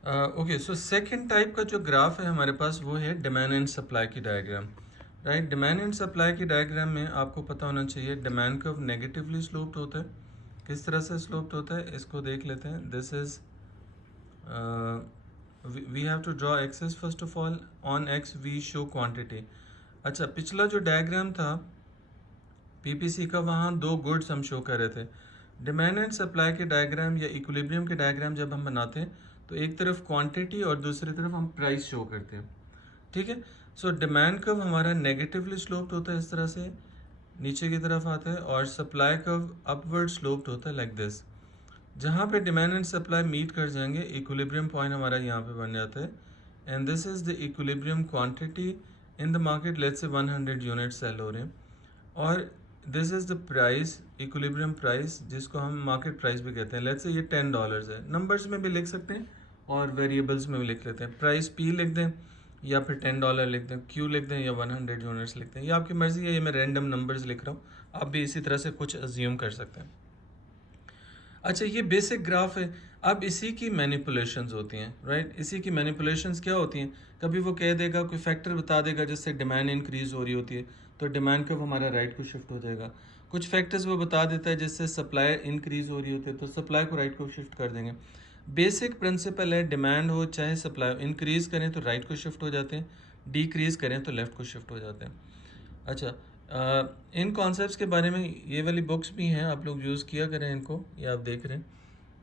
Okay, so second type का जो graph है हमारे पास वो है डिमांड एंड सप्लाई की diagram. Right, demand and supply की डायग्राम में आपको पता होना चाहिए डिमांड कर्व नेगेटिवली स्लोप्ड होता है। किस तरह से स्लोप्ड होता है इसको देख लेते हैं। This is we have to draw axis first of all. On X we show quantity. अच्छा, पिछला जो डायग्राम था पीपीसी का, वहाँ दो गुड्स हम शो कर रहे थे। डिमांड एंड सप्लाई के डायग्राम या इक्विलिब्रियम के डायग्राम जब हम बनाते हैं तो एक तरफ क्वांटिटी और दूसरी तरफ हम प्राइस शो करते हैं। ठीक है, सो डिमांड कर्व हमारा नेगेटिवली स्लोप्ड होता है, इस तरह से नीचे की तरफ आता है, और सप्लाई कर्व अपवर्ड स्लोप्ड होता है लाइक दिस। जहाँ पे डिमांड एंड सप्लाई मीट कर जाएंगे इक्विलिब्रियम पॉइंट हमारा यहाँ पे बन जाता है, and this is the equilibrium quantity in the market. Let's say 100 unit sale हो रहे हैं, और this is the price, equilibrium price, जिसको हम मार्केट प्राइस भी कहते हैं। लेट्स से ये $10 है। नंबर्स में भी लिख सकते हैं और वेरिएबल्स में भी लिख लेते हैं। प्राइस पी लिख दें या फिर $10 लिख दें, क्यू लिख दें या 100 यूनिट्स लिख दें, ये आपकी मर्जी है। ये मैं रैंडम नंबर्स लिख रहा हूँ, आप भी इसी तरह से कुछ अज्यूम कर सकते हैं। अच्छा, ये बेसिक ग्राफ है। अब इसी की मैनिपुलेशंस होती हैं, राइट। इसी की मैनिपुलेशंस क्या होती हैं, कभी वो कह देगा, कोई फैक्टर बता देगा जिससे डिमांड इंक्रीज हो रही होती है, तो डिमांड कर्व हमारा राइट को शिफ्ट हो जाएगा। कुछ फैक्टर्स वो बता देता है जिससे सप्लाई इंक्रीज हो रही होती है, तो सप्लाई को राइट को शिफ्ट कर देंगे। बेसिक प्रिंसिपल है, डिमांड हो चाहे सप्लाई, इंक्रीज करें तो राइट को शिफ्ट हो जाते हैं, डिक्रीज करें तो लेफ्ट को शिफ्ट हो जाते हैं। अच्छा, इन कॉन्सेप्ट्स के बारे में ये वाली बुक्स भी हैं, आप लोग यूज़ किया करें इनको। ये आप देख रहे हैं,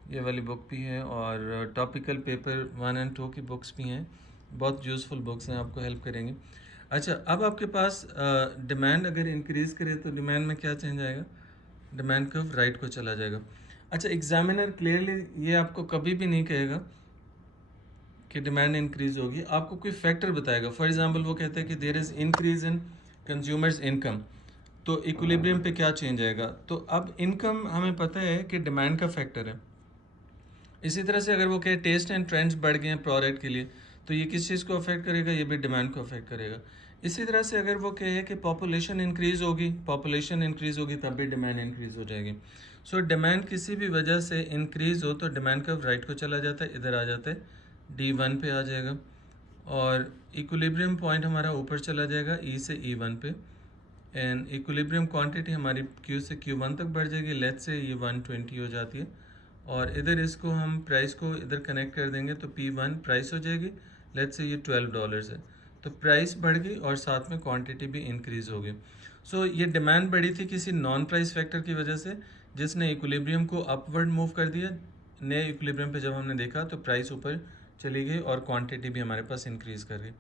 ये वाली बुक भी है, और टॉपिकल पेपर 1 और 2 की बुक्स भी हैं। बहुत यूज़फुल बुक्स हैं, आपको हेल्प करेंगे। अच्छा, अब आपके पास डिमांड अगर इंक्रीज़ करे तो डिमांड में क्या चेंज आएगा, डिमांड कर्व राइट को चला जाएगा। अच्छा, एग्जामिनर क्लियरली ये आपको कभी भी नहीं कहेगा कि डिमांड इंक्रीज होगी, आपको कोई फैक्टर बताएगा। फॉर एग्जांपल वो कहते हैं कि there is increase in consumers income, तो इक्विलिब्रियम पे क्या चेंज आएगा। तो अब इनकम हमें पता है कि डिमांड का फैक्टर है। इसी तरह से अगर वो कहे टेस्ट एंड ट्रेंड्स बढ़ गए हैं प्रोडक्ट के लिए, तो ये किस चीज़ को अफेक्ट करेगा, ये भी डिमांड को अफेक्ट करेगा। इसी तरह से अगर वो कहे कि पॉपुलेशन इंक्रीज़ होगी तब भी डिमांड इंक्रीज़ हो जाएगी। सो डिमांड किसी भी वजह से इंक्रीज़ हो तो डिमांड कर्व राइट को चला जाता है, इधर आ जाता है, D1 पे आ जाएगा, और इक्विलिब्रियम पॉइंट हमारा ऊपर चला जाएगा E से E1 पे, एंड इक्विलिब्रियम क्वांटिटी हमारी Q से Q1 तक बढ़ जाएगी। लेट्स से ये 120 हो जाती है, और इधर इसको हम प्राइस को इधर कनेक्ट कर देंगे तो P1 प्राइस हो जाएगी। लेट्स से ये $12 है, तो प्राइस बढ़ गई और साथ में क्वांटिटी भी इंक्रीज़ हो गई। सो ये डिमांड बढ़ी थी किसी नॉन प्राइस फैक्टर की वजह से, जिसने इक्विलिब्रियम को अपवर्ड मूव कर दिया। नए इक्विलिब्रियम पे जब हमने देखा तो प्राइस ऊपर चली गई और क्वांटिटी भी हमारे पास इंक्रीज़ कर गई।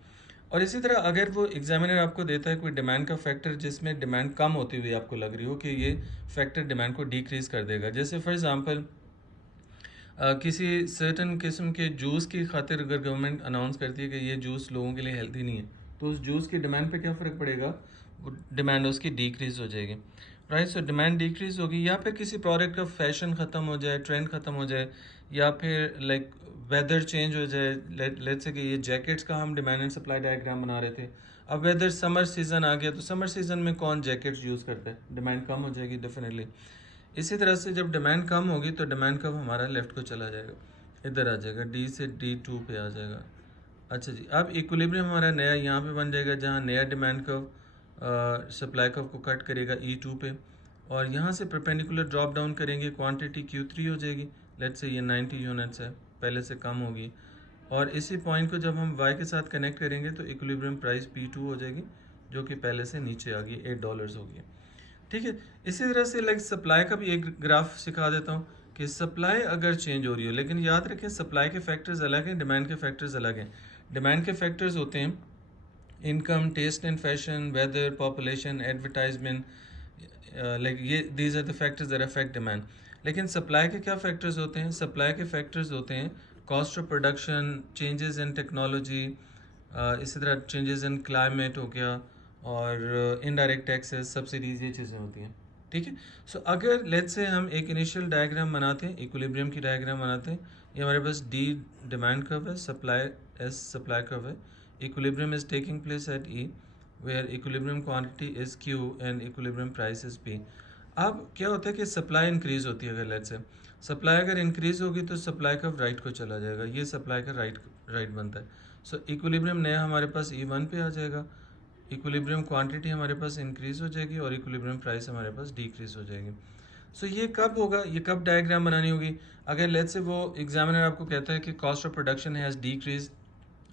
और इसी तरह अगर वो एग्जामिनर आपको देता है कोई डिमांड का फैक्टर जिसमें डिमांड कम होती हुई आपको लग रही हो कि ये फैक्टर डिमांड को डिक्रीज़ कर देगा, जैसे फॉर एग्जांपल किसी सर्टन किस्म के जूस की खातिर अगर गवर्नमेंट अनाउंस करती है कि ये जूस लोगों के लिए हेल्दी नहीं है, तो उस जूस की डिमांड पे क्या फ़र्क पड़ेगा, वो डिमांड उसकी डिक्रीज़ हो जाएगी। राइट, सो डिमांड डिक्रीज़ होगी, या फिर किसी प्रोडक्ट का फैशन ख़त्म हो जाए, ट्रेंड ख़त्म हो जाए, या फिर लाइक वेदर चेंज हो जाए। लेट्स से कि ये जैकेट्स का हम डिमांड एंड सप्लाई डायग्राम बना रहे थे, अब वेदर समर सीज़न आ गया, तो समर सीज़न में कौन जैकेट्स यूज़ करता है, डिमांड कम हो जाएगी डेफिनेटली। इसी तरह से जब डिमांड कम होगी तो डिमांड कर्व हमारा लेफ्ट को चला जाएगा, इधर आ जाएगा, D से D2 पे आ जाएगा। अच्छा जी, अब इक्विलिब्रियम हमारा नया यहाँ पे बन जाएगा, जहाँ नया डिमांड कर्व सप्लाई कर्व को कट करेगा E2 पे, और यहाँ से परपेंडिकुलर ड्रॉप डाउन करेंगे, क्वांटिटी Q3 हो जाएगी। लेट्स से ये 90 यूनिट्स है, पहले से कम होगी, और इसी पॉइंट को जब हम Y के साथ कनेक्ट करेंगे तो इक्विलिब्रियम प्राइस P2 हो जाएगी, जो कि पहले से नीचे आ गई, $8 होगी। ठीक है, इसी तरह से लाइक सप्लाई का भी एक ग्राफ सिखा देता हूँ कि सप्लाई अगर चेंज हो रही हो, लेकिन याद रखें सप्लाई के फैक्टर्स अलग हैं, डिमांड के फैक्टर्स अलग हैं। डिमांड के फैक्टर्स होते हैं income, taste and fashion, weather, population, advertisement, like ये these are the factors that affect demand. लेकिन सप्लाई के क्या फैक्टर्स होते हैं, सप्लाई के फैक्टर्स होते हैं cost of production, changes in technology, इसी तरह चेंजेस इन क्लाइमेट हो गया, और इनडायरेक्ट टैक्सेस, सब्सिडीज, ये चीज़ें होती हैं। ठीक है, सो अगर लेट्स से हम एक इनिशियल डायग्राम बनाते हैं, इक्विलिब्रियम की डायग्राम बनाते हैं, ये हमारे पास D डिमांड कर्व है, सप्लाई S सप्लाई कर्व है, equilibrium is taking place at E where equilibrium quantity is Q and equilibrium price is P। अब क्या होता है कि सप्लाई इंक्रीज होती है अगर लेट्स से, सप्लाई अगर इंक्रीज होगी तो सप्लाई कर्व राइट को चला जाएगा, ये सप्लाई का राइट बनता है। सो इक्विलिब्रियम नया हमारे पास E1 पे आ जाएगा, इक्विलिब्रियम क्वांटिटी हमारे पास इंक्रीज हो जाएगी और इक्विलिब्रियम प्राइस हमारे पास डिक्रीज हो जाएगी। सो ये कब होगा, ये कब डायग्राम बनानी होगी? अगर लेट्स से वो एग्जामिनर आपको कहता है कि cost of production has decrease,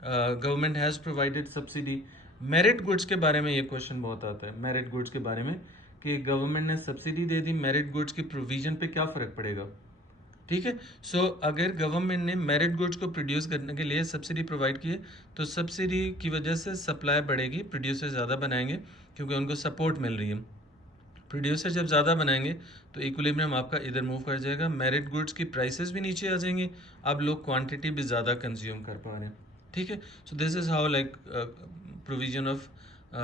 government has provided subsidy. Merit goods के बारे में ये क्वेश्चन बहुत आता है, मेरिट गुड्स के बारे में कि गवर्नमेंट ने सब्सिडी दे दी, मेरिट गुड्स की प्रोविजन पे क्या फ़र्क पड़ेगा? ठीक है। सो अगर गवर्नमेंट ने मेरिट गुड्स को प्रोड्यूस करने के लिए सब्सिडी प्रोवाइड की है तो सब्सिडी की वजह से सप्लाई बढ़ेगी, प्रोड्यूसर ज़्यादा बनाएंगे क्योंकि उनको सपोर्ट मिल रही है। प्रोड्यूसर जब ज़्यादा बनाएंगे तो इक्विलिब्रियम आपका इधर मूव कर जाएगा, मेरिट गुड्स की प्राइसेस भी नीचे आ जाएंगी, अब लोग क्वांटिटी भी ज़्यादा कंज्यूम कर पा रहे हैं। ठीक है। So this is how like provision of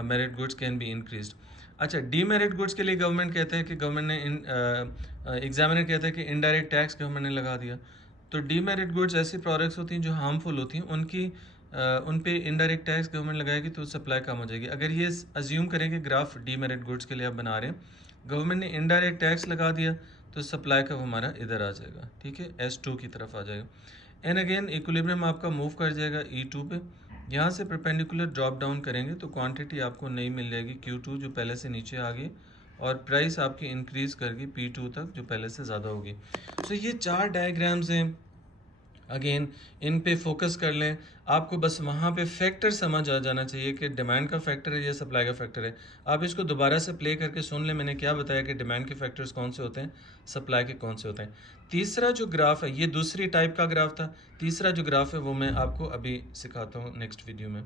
merit goods can be increased. अच्छा, डीमेरिट गुड्स के लिए गवर्नमेंट कहते हैं कि गवर्नमेंट ने एग्जामिनर कहता है कि इनडायरेक्ट टैक्स गवर्नमेंट ने लगा दिया। तो डीमेरिट गुड्स ऐसी प्रोडक्ट्स होती हैं जो हार्मफुल होती हैं, उन पे इनडायरेक्ट टैक्स गवर्नमेंट लगाएगी तो सप्लाई कम हो जाएगी। अगर ये अज्यूम करें कि ग्राफ डीमेरिट गुड्स के लिए आप बना रहे हैं, गवर्नमेंट ने इनडायरेक्ट टैक्स लगा दिया तो सप्लाई का हमारा इधर आ जाएगा, ठीक है, S2 की तरफ आ जाएगा। एंड अगेन इक्विलिब्रियम आपका मूव कर जाएगा E2 पे, यहाँ से परपेंडिकुलर ड्रॉप डाउन करेंगे तो क्वांटिटी आपको नई मिल जाएगी Q2 जो पहले से नीचे आ गई, और प्राइस आपकी इंक्रीज़ करके P2 तक जो पहले से ज़्यादा होगी। सो ये 4 डायग्राम्स हैं, अगेन इन पे फोकस कर लें, आपको बस वहाँ पे फैक्टर समझ आ जाना चाहिए कि डिमांड का फैक्टर है या सप्लाई का फैक्टर है। आप इसको दोबारा से प्ले करके सुन लें, मैंने क्या बताया कि डिमांड के फैक्टर्स कौन से होते हैं, सप्लाई के कौन से होते हैं। तीसरा जो ग्राफ है ये दूसरी टाइप का ग्राफ था, तीसरा जो ग्राफ है वो मैं आपको अभी सिखाता हूँ नेक्स्ट वीडियो में।